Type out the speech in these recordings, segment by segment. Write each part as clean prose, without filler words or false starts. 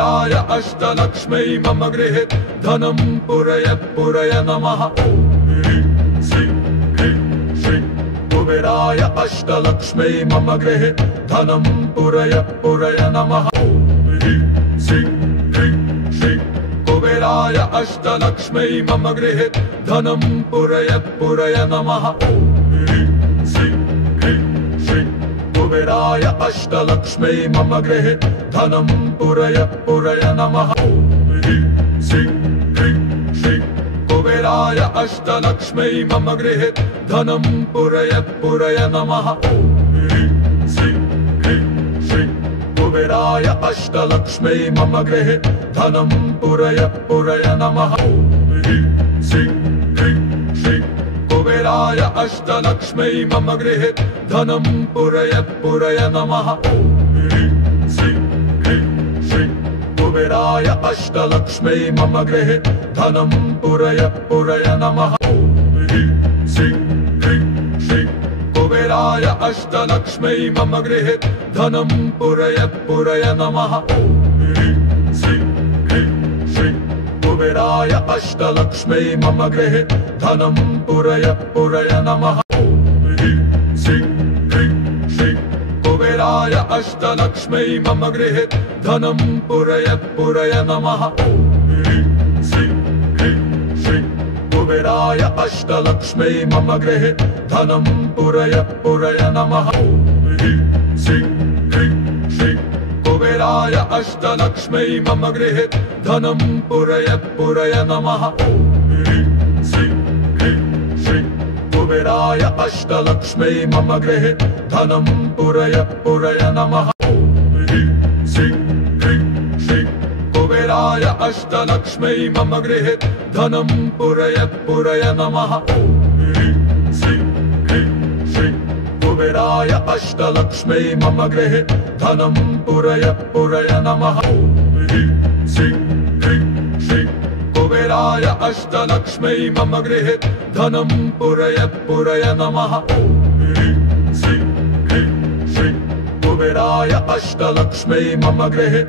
कुबेराय अष्टलक्ष्मै मम गृहे धनं पूरय पूरय नमः। ह्रीं श्रीं क्रीं श्रीं कुबेराय अष्टलक्ष्मै मम गृहे धनं पूरय पूरय नमः। ह्रीं श्रीं क्रीं श्रीं कुबेराय अष्टलक्ष्मै मम गृहे धनं पूरय पूरय नमः। ह्रीं श्रीं क्रीं श्रीं कुबेराय अष्टलक्ष्मै मम गृहे धनं पूरय पूरय नमः। ह्रीं श्रीं क्रीं श्रीं कुबेराय अष्टलक्ष्मै मम गृहे धनं पूरय पूरय नमः। ह्रीं श्रीं क्रीं श्रीं कुबेराय अष्टलक्ष्मै मम गृहे धनं पूरय पूरय नमः। ह्रीं श्रीं क्रीं श्रीं कुबेराय अष्टलक्ष्मै मम गृहे धनं पूरय पूरय नमः। ह्रीं श्रीं क्रीं श्रीं कुबेराय अष्टलक्ष्मै मम गृहे धनं पूरय पूरय नमः। ह्रीं श्रीं क्रीं श्रीं कुबेराय अष्टलक्ष्मै मम गृहे धनं पूरय पूरय नमः। ह्रीं श्रीं क्रीं श्रीं कुबेराय अष्टलक्ष्मै मम गृहे धनं पूरय पूरय नमः। ह्रीं श्रीं क्रीं श्रीं कुबेराय अष्टलक्ष्मै मम गृहे धनं पूरय पूरय नमः। ह्रीं श्रीं क्रीं श्रीं कुबेराय अष्टलक्ष्मै मम गृहे धनं पूरय पूरय नमः। ह्रीं श्रीं क्रीं श्रीं कुबेराय अष्टलक्ष्मै मम गृहे धनं पूरय पूरय नमः। ह्रीं श्रीं क्रीं श्रीं कुबेराय अष्टलक्ष्मै मम गृहे धनं पूरय पूरय नमः। ह्रीं श्रीं क्रीं श्रीं कुबेराय अष्टलक्ष्मै मम गृहे धनं पूरय पूरय नमः। ह्रीं श्रीं क्रीं श्रीं कुबेराय अष्टलक्ष्मै मम गृहे धनं पूरय पूरय नमः। ह्रीं श्रीं क्रीं श्रीं कुबेराय अष्टलक्ष्मै मम गृहे धनं पूरय पूरय नमः। ह्रीं श्रीं क्रीं श्रीं कुबेराय अष्टलक्ष्मै मम गृहे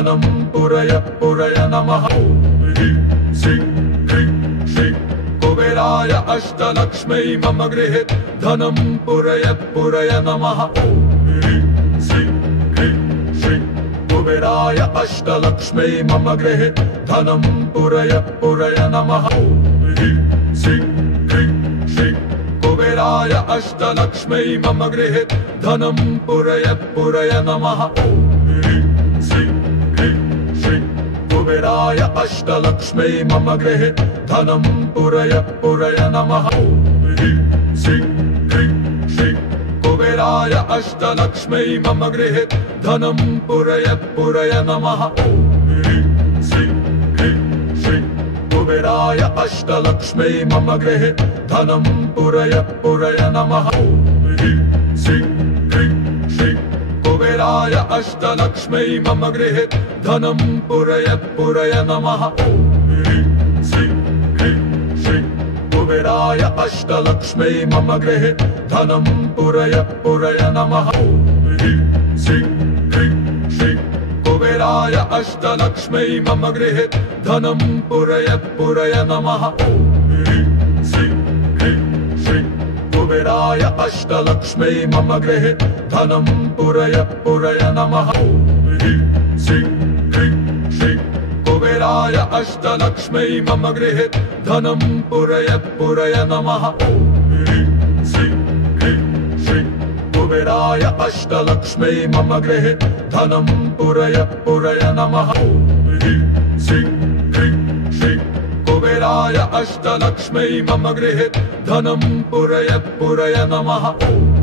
धनं पूरय पूरय नमः। ह्रीं श्रीं क्रीं श्रीं कुबेराय अष्टलक्ष्मै मम गृहे धनं पूरय पूरय नमः। ह्रीं श्रीं क्रीं श्रीं कुबेराय अष्टलक्ष्मै मम गृहे धनं पूरय पूरय नमः। ह्रीं श्रीं क्रीं श्रीं कुबेराय अष्टलक्ष्मै मम गृहे धनं पूरय पूरय नमः। ह्रीं श्रीं क्रीं श्रीं कुबेराय अष्टलक्ष्मै मम गृहे धनं पूरय पूरय नमः। ह्रीं श्रीं क्रीं श्रीं कुबेराय अष्टलक्ष्मै मम गृहे धनं पूरय पूरय नमः। ह्रीं श्रीं क्रीं श्रीं कुबेराय अष्टलक्ष्मै मम गृहे धनं पूरय पूरय नमः। ह्रीं श्रीं क्रीं श्रीं कुबेराय अष्टलक्ष्मै मम गृहे धनं पूरय पूरय नमः। ह्रीं श्रीं क्रीं श्रीं कुबेराय अष्टलक्ष्मै मम गृहे धनं पूरय पूरय नमः। ह्रीं श्रीं क्रीं श्रीं कुबेराय अष्टलक्ष्मै मम गृहे धनं पूरय पूरय नमः। ह्रीं श्रीं क्रीं श्रीं कुबेराय अष्टलक्ष्मै मम गृहे धनं पूरय पूरय नमः। ह्रीं श्रीं क्रीं श्रीं कुबेराय अष्टलक्ष्मै मम गृहे धनं पूरय पूरय नमः। ह्रीं श्रीं क्रीं श्रीं कुबेराय अष्टलक्ष्मै मम गृहे धनं पूरय पूरय नमः। ह्रीं श्रीं क्रीं श्रीं कुबेराय अष्टलक्ष्मै मम गृहे धनं पूरय पूरय नमः।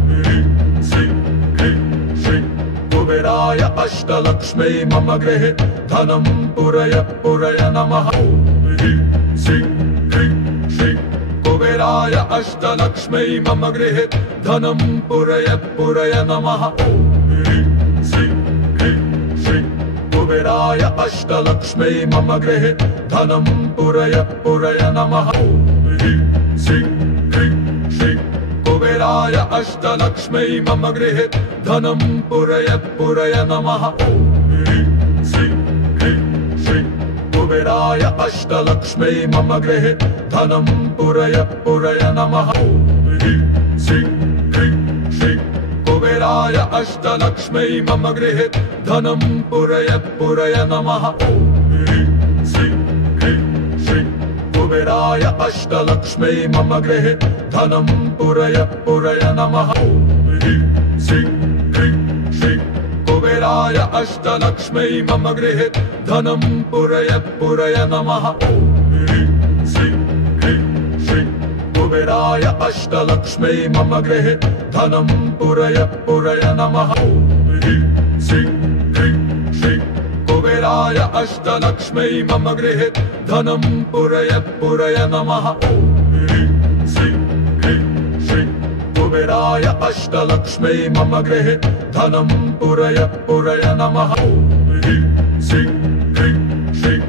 ह्रीं श्रीं क्रीं श्रीं कुबेराय अष्टलक्ष्मै मम गृहे धनं पूरय पूरय नमः। ह्रीं श्रीं क्रीं श्रीं कुबेराय अष्टलक्ष्मै मम गृहे धनं पूरय पूरय नमः। ह्रीं श्रीं क्रीं श्रीं कुबेराय अष्टलक्ष्मै मम गृहे धनं पूरय पूरय नमः। ह्रीं श्रीं क्रीं श्रीं कुबेराय अष्टलक्ष्मै मम गृहे धनं पूरय पूरय नमः। ह्रीं श्रीं क्रीं कुबेराय अष्टलक्ष्म्यै मम गृहे धनं पुरय पुरय नमः। ॐ ह्रीं श्रीं क्रीं श्रीं कुबेराय अष्टलक्ष्म्यै मम गृहे धनं पुरय पुरय नमः। ॐ ह्रीं श्रीं क्रीं श्रीं कुबेराय अष्टलक्ष्म्यै मम गृहे धनं पुरय पुरय नमः। ॐ ह्रीं श्रीं क्रीं श्रीं कुबेराय अष्टलक्ष्म्यै मम गृहे धनं पुरय पुरय नमः। ॐ ह्रीं श्रीं क्रीं श्रीं कुबेराय अष्टलक्ष्म्यै मम गृहे धनं पुरय पुरय नमः। ॐ ह्रीं श्रीं क्रीं श्रीं कुबेराय अष्टलक्ष्म्यै मम गृहे धनं पुरय पुरय नमः। ॐ ह्रीं श्रीं क्रीं श्रीं कुबेराय अष्टलक्ष्म्यै मम गृहे धनं पुरय पुरय नमः। ॐ ह्रीं श्रीं क्रीं श्रीं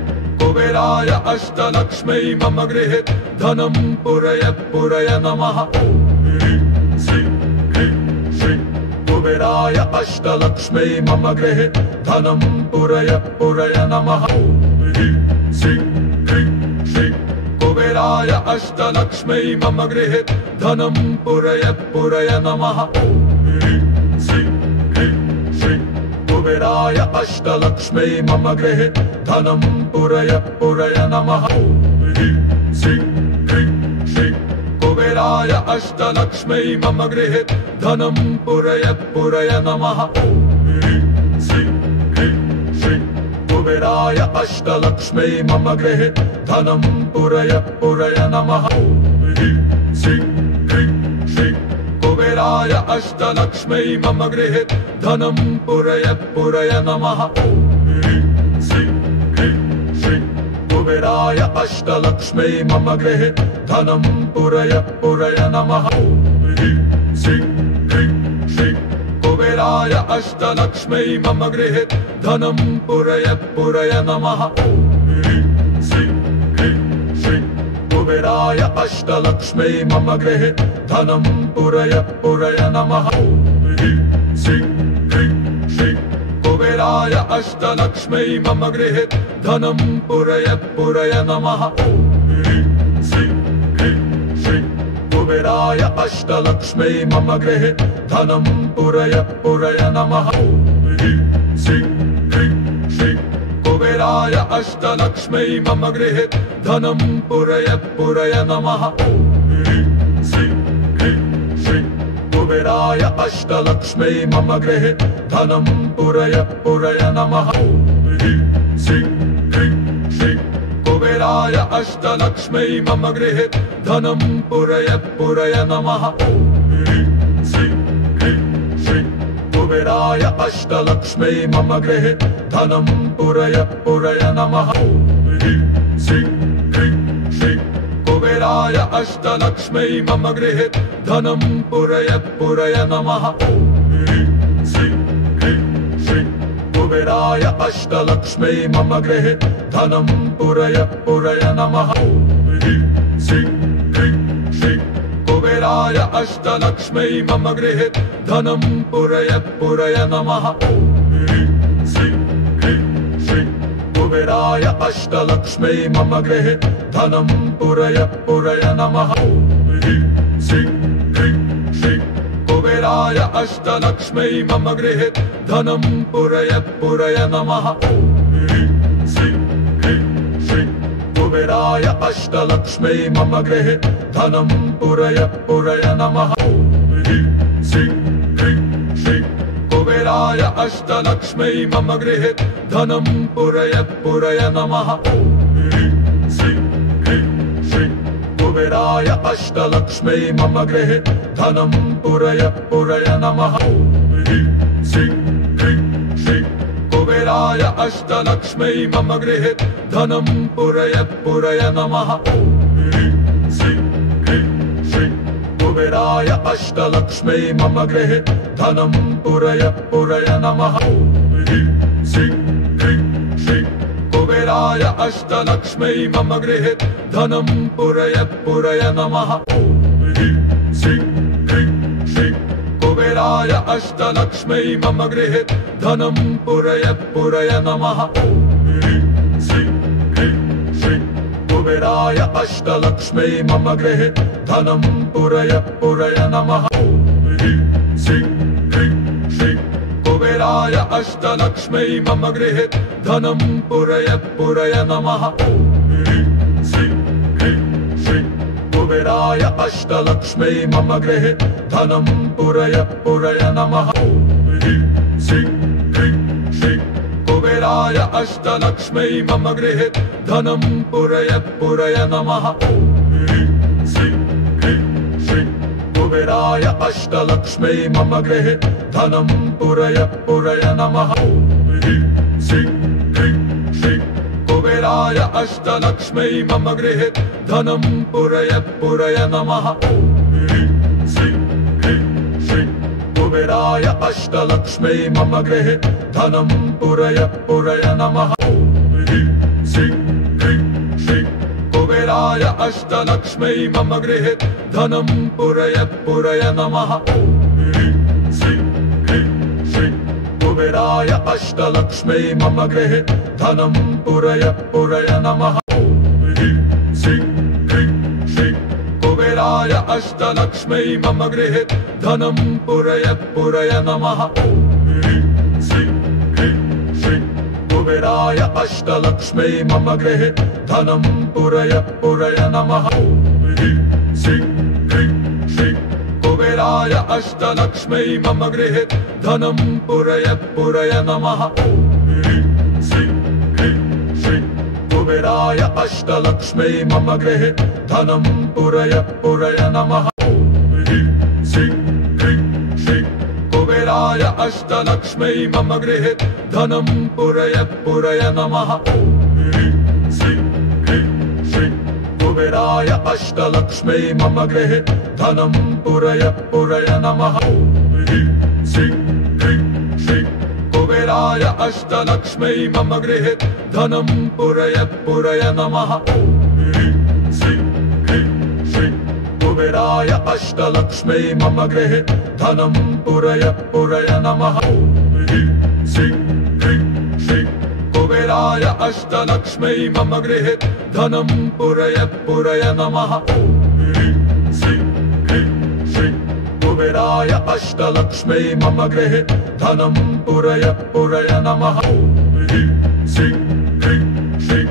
कुबेराय अष्टलक्ष्म्यै मम गृहे धनं पुरय पुरय नमः। ॐ ह्रीं श्रीं क्रीं श्रीं कुबेराय अष्टलक्ष्म्यै मम गृहे धनं पुरय पुरय नमः। ॐ ह्रीं श्रीं क्रीं श्रीं कुबेराय अष्टलक्ष्म्यै मम गृहे धनं पुरय पुरय नमः। ॐ ह्रीं श्रीं क्रीं श्रीं कुबेराय अष्टलक्ष्म्यै मम गृहे धनं पुरय पुरय नमः। ॐ ह्रीं श्रीं क्रीं श्रीं कुबेराय अष्टलक्ष्म्यै मम गृहे धनं पुरय पुरय नमः। ॐ ह्रीं श्रीं क्रीं श्रीं कुबेराय अष्टलक्ष्म्यै मम गृहे धनं पुरय पुरय नमः। ॐ ह्रीं श्रीं क्रीं श्रीं कुबेराय अष्टलक्ष्म्यै मम गृहे धनं पुरय पुरय नमः। ॐ ह्रीं श्रीं क्रीं श्रीं कुबेराय अष्टलक्ष्म्यै मम गृहे धनं पुरय पुरय नमः। ॐ ह्रीं श्रीं क्रीं श्रीं कुबेराय अष्टलक्ष्म्यै मम गृहे धनं पुरय पुरय नमः। ॐ ह्रीं श्रीं क्रीं श्रीं कुबेराय अष्टलक्ष्म्यै मम गृहे धनं पुरय पुरय नमः। ॐ ह्रीं श्रीं क्रीं श्रीं कुबेराय अष्टलक्ष्म्यै मम गृहे धनं पुरय पुरय नमः। ॐ ह्रीं श्रीं क्रीं श्रीं कुबेराय अष्टलक्ष्म्यै मम गृहे धनं पुरय पुरय नमः। ॐ ह्रीं श्रीं क्रीं श्रीं कुबेराय अष्टलक्ष्म्यै मम गृहे धनं पुरय पुरय नमः। ॐ ह्रीं श्रीं क्रीं श्रीं कुबेराय अष्टलक्ष्म्यै मम गृहे धनं पुरय पुरय नमः। ॐ ह्रीं श्रीं क्रीं श्रीं कुबेराय अष्टलक्ष्म्यै मम गृहे धनं पुरय पुरय नमः। ॐ ह्रीं श्रीं क्रीं श्रीं कुबेराय अष्टलक्ष्म्यै मम गृहे धनं पुरय पुरय नमः। ॐ ह्रीं श्रीं क्रीं श्रीं कुबेराय अष्टलक्ष्म्यै मम गृहे धनं पुरय पुरय नमः। ॐ ह्रीं श्रीं क्रीं श्रीं कुबेराय अष्टलक्ष्म्यै मम गृहे धनं पुरय पुरय नमः। ॐ ह्रीं श्रीं क्रीं श्रीं कुबेराय अष्टलक्ष्म्यै मम गृहे धनं पुरय पुरय नमः। ॐ ह्रीं श्रीं क्रीं श्रीं कुबेराय अष्टलक्ष्म्यै मम गृहे धनं पुरय पुरय नमः। ॐ ह्रीं श्रीं क्रीं श्रीं कुबेराय अष्टलक्ष्म्यै मम गृहे धनं पुरय पुरय नमः। ॐ ह्रीं श्रीं क्रीं श्रीं कुबेराय अष्टलक्ष्म्यै मम गृहे धनं पुरय पुरय नमः। ॐ ह्रीं श्रीं क्रीं श्रीं कुबेराय अष्टलक्ष्म्यै मम गृहे धनं पुरय पुरय नमः। ॐ ह्रीं श्रीं क्रीं श्रीं कुबेराय अष्टलक्ष्म्यै मम गृहे धनं पुरय पुरय नमः। ॐ ह्रीं श्रीं क्रीं श्रीं कुबेराय अष्टलक्ष्म्यै मम गृहे धनं पुरय पुरय नमः। ॐ ह्रीं श्रीं क्रीं श्रीं कुबेराय अष्टलक्ष्म्यै मम गृहे धनं पुरय पुरय नमः। ॐ ह्रीं श्रीं क्रीं श्रीं कुबेराय अष्टलक्ष्म्यै मम गृहे धनं पुरय पुरय नमः। ॐ ह्रीं श्रीं क्रीं श्रीं कुबेराय अष्टलक्ष्म्यै मम गृहे धनं पुरय पुरय नमः। ॐ ह्रीं श्रीं क्रीं कुबेराय अष्टलक्ष्मै मम गृहे धनं पुरय पुरय नमः। ह्रीं श्रीं क्रीं श्रीं कुबेराय अष्टलक्ष्मै मम गृहे धनं पुरय पुरय नमः। ह्रीं श्रीं क्रीं श्रीं कुबेराय अष्टलक्ष्मै मम गृहे धनं पुरय पुरय नमः। ह्रीं श्रीं क्रीं श्रीं कुबेराय अष्टलक्ष्मै मम गृहे धनं पुरय पुरय नमः। ह्रीं श्रीं क्रीं श्रीं कुबेराय अष्टलक्ष्मै मम गृहे धनं पुरय पुरय नमः। ह्रीं श्रीं क्रीं श्रीं कुबेराय अष्टलक्ष्मै मम गृहे धनं पुरय पुरय नमः। ह्रीं श्रीं क्रीं श्रीं कुबेराय अष्टलक्ष्मै मम गृहे धनं पुरय पुरय नमः। ह्रीं श्रीं क्रीं श्रीं कुबेराय अष्टलक्ष्मै मम गृहे धनं पुरय पुरय नमः। ह्रीं श्रीं क्रीं श्रीं कुबेराय अष्टलक्ष्मै मम गृहे धनं पुरय पुरय नमः। ह्रीं श्रीं क्रीं श्रीं कुबेराय अष्टलक्ष्मै मम गृहे धनं पुरय पुरय नमः। ह्रीं श्रीं क्रीं श्रीं कुबेराय अष्टलक्ष्मै मम गृहे धनं पुरय पुरय नमः। ह्रीं श्रीं क्रीं श्रीं कुबेराय अष्टलक्ष्मै मम गृहे धनं पुरय पुरय नमः। ह्रीं श्रीं क्रीं श्रीं कुबेराय अष्टलक्ष्मै मम गृहे धनं पुरय पुरय नमः। ह्रीं श्रीं क्रीं श्रीं कुबेराय अष्टलक्ष्मै मम गृहे धनं पुरय पुरय नमः। ह्रीं श्रीं क्रीं श्रीं कुबेराय अष्टलक्ष्मै मम गृहे धनं पुरय पुरय नमः। ह्रीं श्रीं क्रीं श्रीं कुबेराय अष्टलक्ष्मै मम गृहे धनं पुरय पुरय नमः। ह्रीं श्रीं क्रीं श्रीं कुबेराय अष्टलक्ष्मै मम गृहे धनं पुरय पुरय नमः। ह्रीं श्रीं क्रीं श्रीं कुबेराय अष्टलक्ष्मै मम गृहे धनं पुरय पुरय नमः। ह्रीं श्रीं क्रीं श्रीं कुबेराय अष्टलक्ष्मै मम गृहे धनं पुरय पुरय नमः। ह्रीं श्रीं क्रीं श्रीं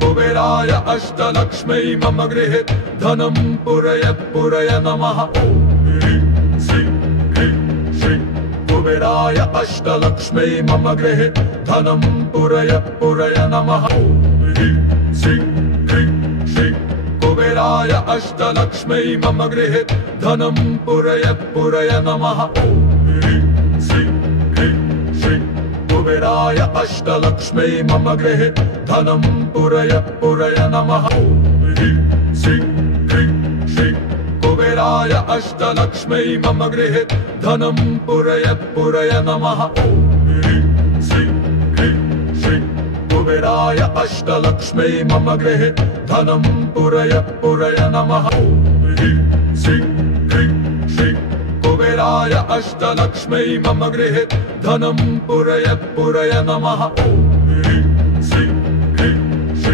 कुबेराय अष्टलक्ष्मै मम गृहे धनं पुरय पुरय नमः। ह्रीं श्रीं क्रीं श्रीं कुबेराय अष्टलक्ष्मै मम गृहे धनं पुरय पुरय नमः। ह्रीं श्रीं क्रीं श्रीं कुबेराय अष्टलक्ष्मै मम गृहे धनं पुरय पुरय नमः। ह्रीं श्रीं क्रीं श्रीं कुबेराय अष्टलक्ष्मै मम गृहे धनं पुरय पुरय नमः। ह्रीं श्रीं क्रीं श्रीं कुबेराय अष्टलक्ष्मै मम गृहे धनं पुरय पुरय नमः। ह्रीं श्रीं क्रीं श्रीं कुबेराय अष्टलक्ष्मै मम गृहे धनं पुरय पुरय नमः। ह्रीं श्रीं क्रीं श्रीं कुबेराय अष्टलक्ष्मै मम गृहे धनं पुरय पुरय नमः। ह्रीं श्रीं क्रीं श्रीं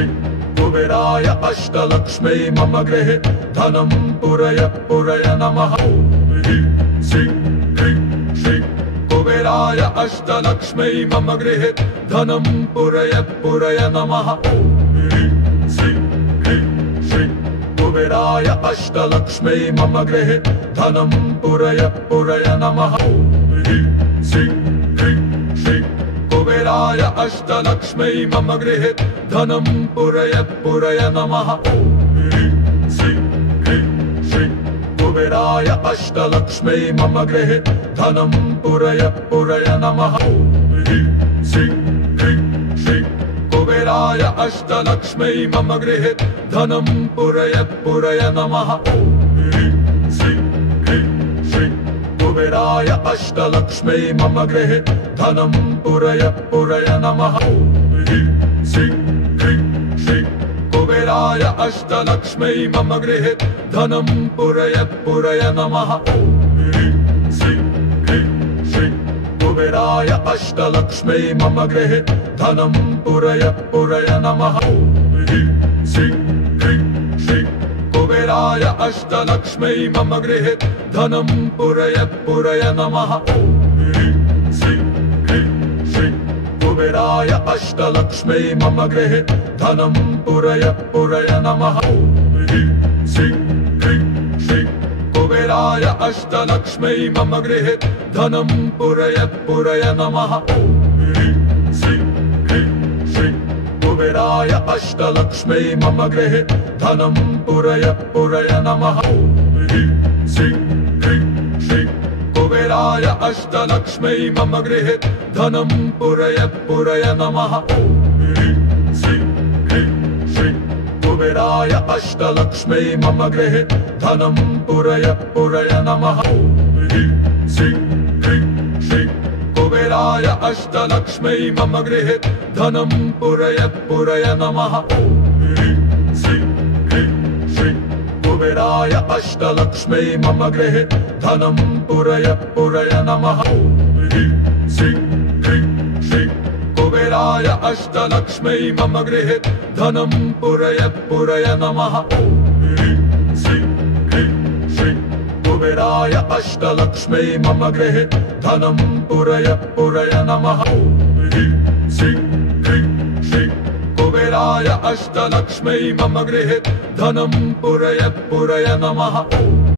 कुबेराय अष्टलक्ष्मै मम गृहे धनं पुरय पुरय नमः। ह्रीं श्रीं क्रीं श्रीं कुबेराय अष्टलक्ष्मै मम गृहे धनं पुरय पुरय नमः। ह्रीं श्रीं क्रीं श्रीं कुबेराय अष्टलक्ष्मै मम गृहे धनं पुरय पुरय नमः। ह्रीं श्रीं क्रीं श्रीं कुबेराय अष्टलक्ष्मै मम गृहे धनं पुरय पुरय नमः। ह्रीं श्रीं क्रीं श्रीं कुबेराय अष्टलक्ष्मै मम गृहे धनं पुरय पुरय नमः। ह्रीं श्रीं क्रीं श्रीं कुबेराय अष्टलक्ष्मै मम गृहे धनं पुरय पुरय नमः। ह्रीं श्रीं क्रीं श्रीं कुबेराय अष्टलक्ष्मै मम गृहे धनं पुरय पुरय नमः। ह्रीं श्रीं क्रीं श्रीं कुबेराय अष्टलक्ष्मै मम गृहे धनं पुरय पुरय नमः। ह्रीं श्रीं क्रीं श्रीं कुबेराय अष्टलक्ष्मै मम गृहे धनं पुरय पुरय नमः। ह्रीं श्रीं क्रीं कुबेराय अष्टलक्ष्म्यै मम गृहे धनं पुरय पुरय नमः। ॐ ह्रीं श्रीं क्रीं श्रीं कुबेराय अष्टलक्ष्म्यै मम गृहे धनं पुरय पुरय नमः। ॐ ह्रीं श्रीं क्रीं श्रीं कुबेराय अष्टलक्ष्म्यै मम गृहे धनं पुरय पुरय नमः। ॐ ह्रीं श्रीं क्रीं श्रीं कुबेराय अष्टलक्ष्म्यै मम गृहे धनं पुरय पुरय नमः। ॐ ह्रीं श्रीं क्रीं श्रीं कुबेराय अष्टलक्ष्म्यै मम गृहे धनं पुरय पुरय नमः। ॐ ह्रीं श्रीं क्रीं श्रीं कुबेराय अष्टलक्ष्म्यै मम गृहे धनं पुरय पुरय नमः। ॐ ह्रीं श्रीं क्रीं श्रीं कुबेराय अष्टलक्ष्म्यै मम गृहे धनं पुरय पुरय नमः। ॐ ह्रीं श्रीं क्रीं श्रीं कुबेराय अष्टलक्ष्म्यै मम गृहे धनं पुरय पुरय नमः। ॐ ह्रीं श्रीं क्रीं श्रीं कुबेराय अष्टलक्ष्म्यै मम गृहे धनं पुरय पुरय नमः। ॐ ह्रीं श्रीं क्रीं श्रीं कुबेराय अष्टलक्ष्म्यै मम गृहे धनं पुरय पुरय नमः। ॐ ह्रीं श्रीं क्रीं श्रीं कुबेराय अष्टलक्ष्म्यै मम गृहे धनं पुरय पुरय नमः। ॐ